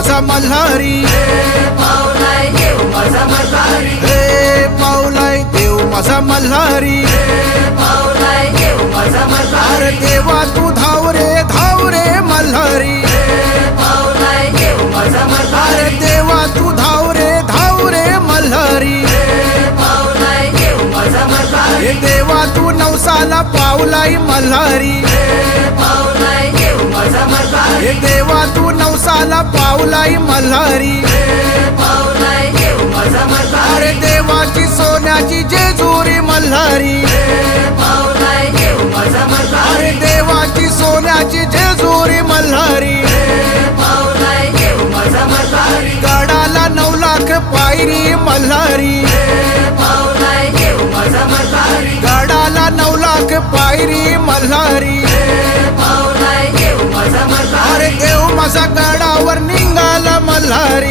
माझा मल्हारी, पावलाय देव माझा मल्हारी, हे पावलाय देव माझा मल्हारी, पावलाय देव माझा मल्हारी, अरे देवा तू धाव रे मल्हारी, पावलाय देव माझा अरे मल्हारी, देवा तू धाव रे मल्हारी, पावलाय देव माझा मल्हारी, हे देवा तू नवसाला पावलाय मल्हारी, पावलाय देव माझा मल्हारी, हे देवा तू नवसाला पावलाय मल्हारी, पावलाय देव माझा मल्हारी, अरे देवाची सोन्याची जेजुरी मल्हारी, पावलाय देव माझा मल्हारी, अरे देवाची सोन्याची जेजुरी मल्हारी, पावलाय देव माझा मल्हारी, गडाला 9 लाख पायरी मल्हारी, पावलाय देव माझा मल्हारी, गडाला 9 लाख पायरी मल्हारी, पावलाय देव माझा मल्हारी, अरे देव माझा गडावर निघाला मल्हारी,